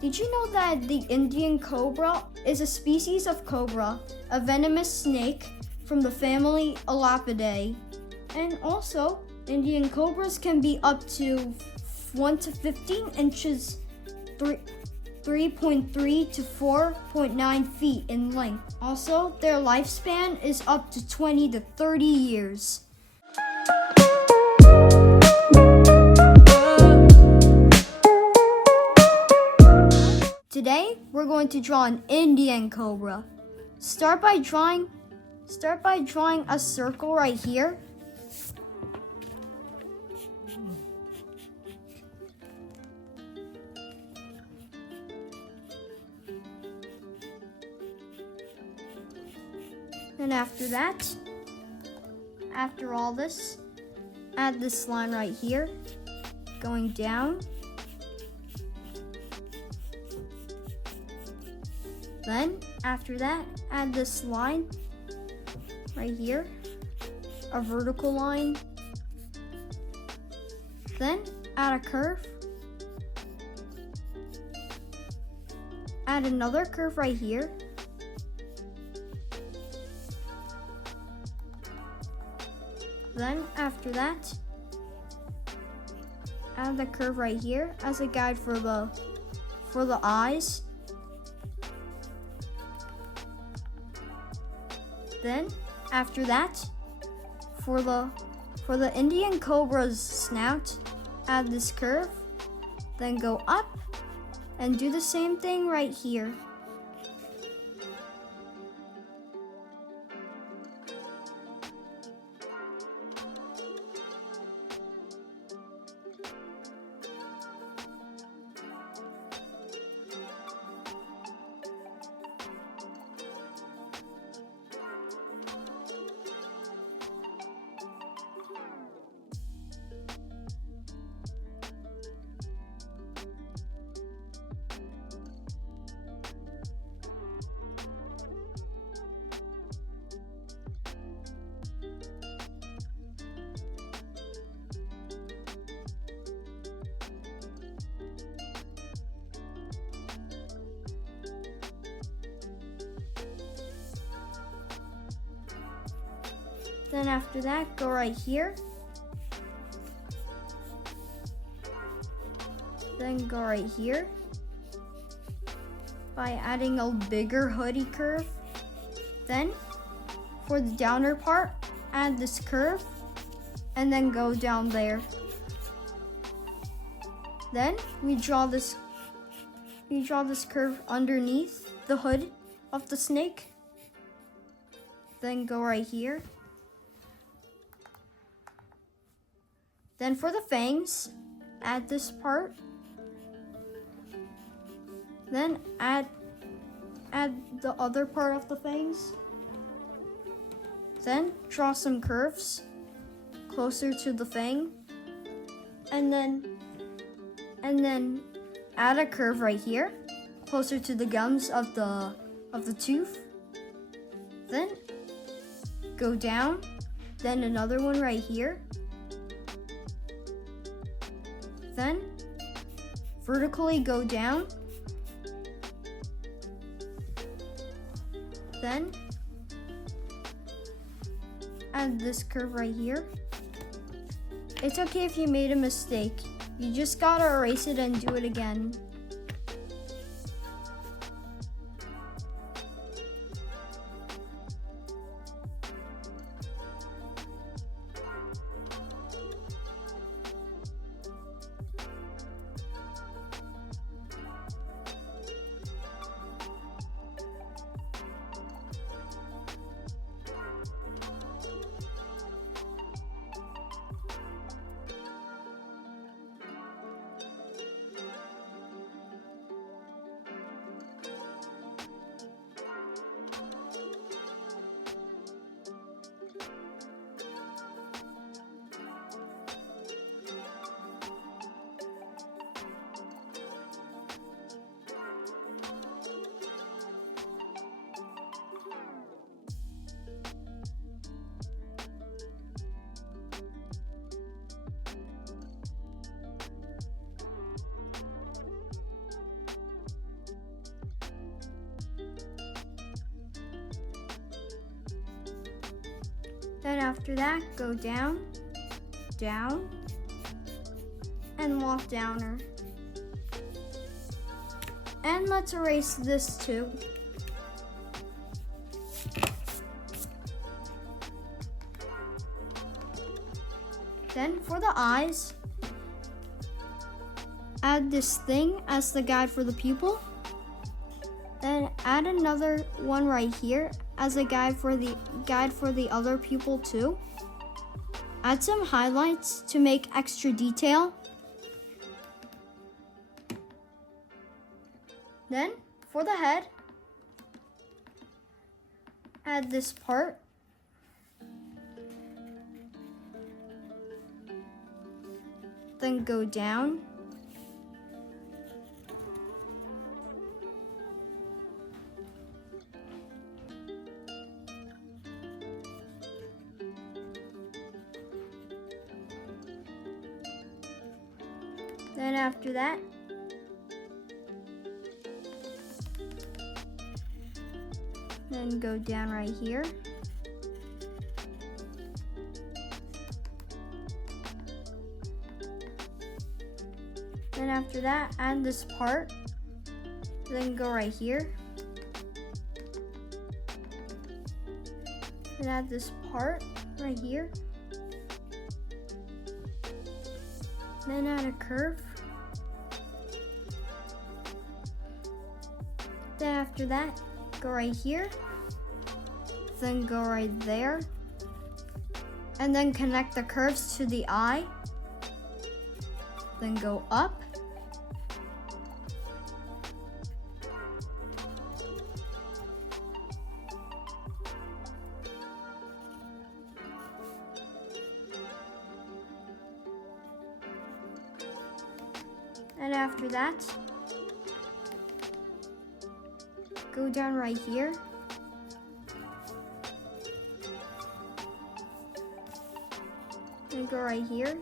Did you know that the Indian cobra is a species of cobra, a venomous snake from the family Elliptidae? And also, Indian cobras can be up to 1 to 15 inches, 3.3 to 4.9 feet in length. Also, their lifespan is up to 20 to 30 years. Today, we're going to draw an Indian cobra. Start by drawing a circle right here. And after that, after all this, add this line right here, going down. Then, after that, add this line right here, a vertical line. Then, add a curve. Add another curve right here. Then, after that, add the curve right here as a guide for the eyes. Then, after that, for the Indian cobra's snout, add this curve, then go up and do the same thing right here. Then after that, go right here. Then go right here by adding a bigger hoodie curve. Then for the downer part, add this curve and then go down there. Then we draw this curve underneath the hood of the snake. Then go right here. Then for the fangs, add this part. Then add the other part of the fangs. Then draw some curves closer to the fang. And then add a curve right here, closer to the gums of the tooth. Then go down, then another one right here. Then vertically go down. Then add this curve right here. It's okay if you made a mistake. You just gotta erase it and do it again. Then after that, go down, down, and walk downer. And let's erase this too. Then for the eyes, add this thing as the guide for the pupil. Then add another one right here as a guide for the other pupil too. Add some highlights to make extra detail. Then for the head, add this part. Then go down. Then after that, then go down right here. Then after that, add this part. Then go right here. And add this part right here. Then add a curve. Then after that, go right here. Then go right there. And then connect the curves to the eye. Then go up. And after that, go down right here. And go right here.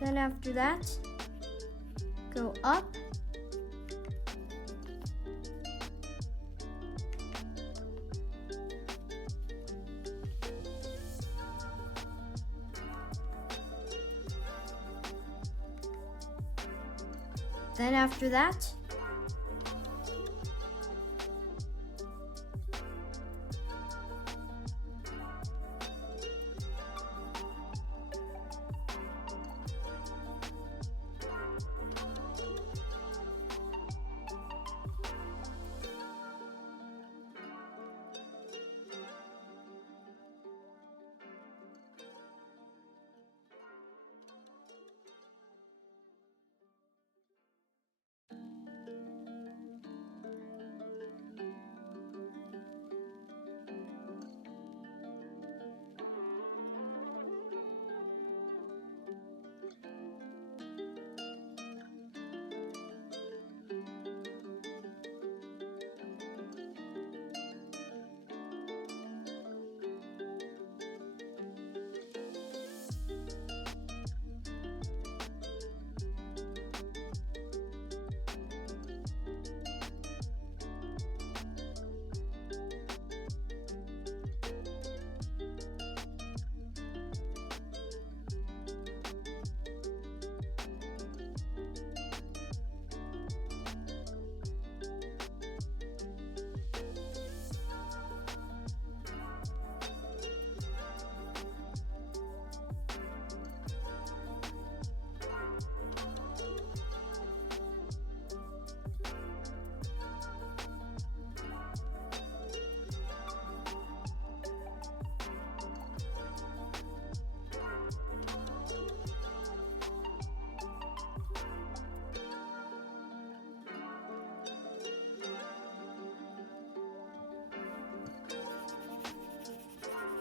Then after that, go up. Then after that,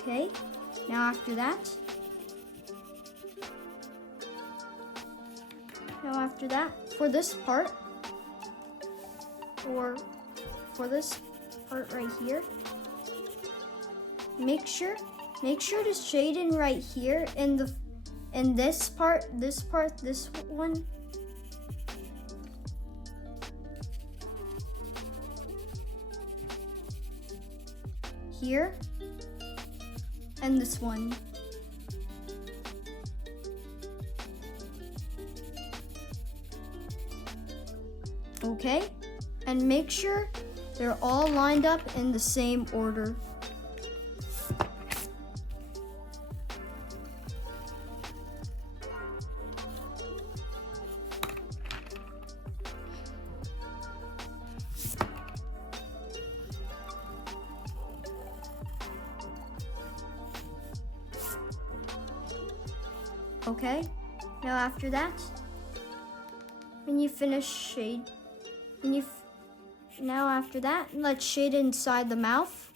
okay, now after that, for this part, or for this part right here, make sure to shade in right here in this one. Here and this one. Okay, and make sure they're all lined up in the same order. Okay, now after that, when you finish shade, now after that, let's shade inside the mouth.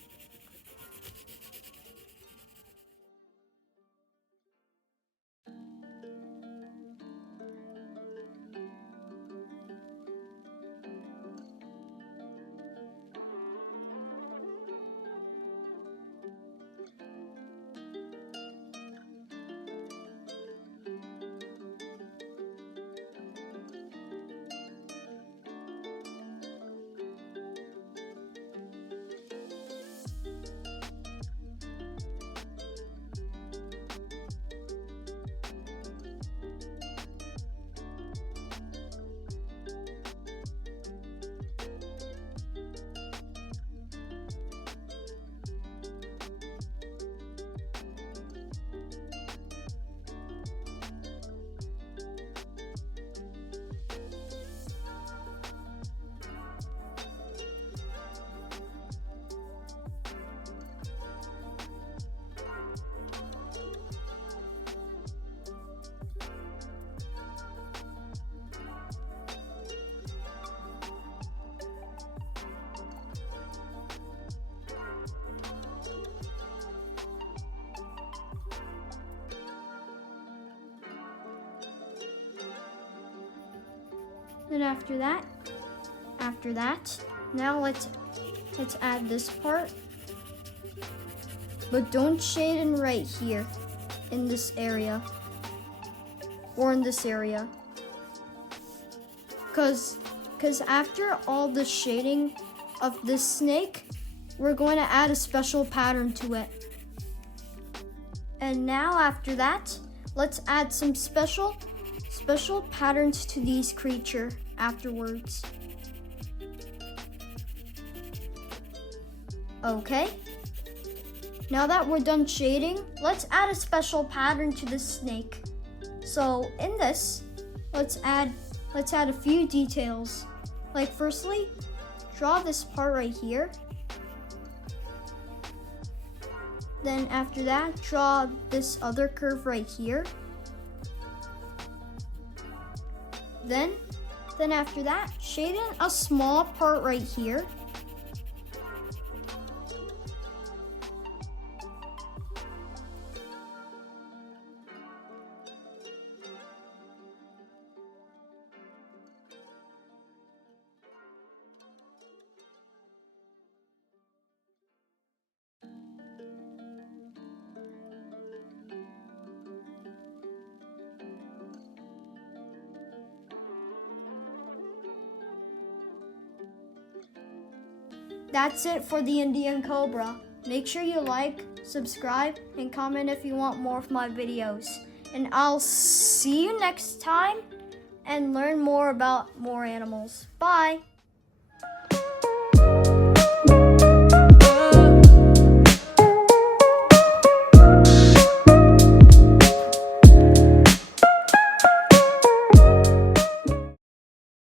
Then after that, now let's add this part. But don't shade in right here, in this area, or in this area. Cause after all the shading of this snake, we're going to add a special pattern to it. And now after that, let's add some special patterns to these creatures afterwards. Okay, now that we're done shading, let's add a special pattern to the snake. So in this, let's add a few details. Like firstly, draw this part right here. Then after that, draw this other curve right here. Then after that, shade in a small part right here. That's it for the Indian Cobra. Make sure you like, subscribe, and comment if you want more of my videos. And I'll see you next time and learn more about more animals. Bye!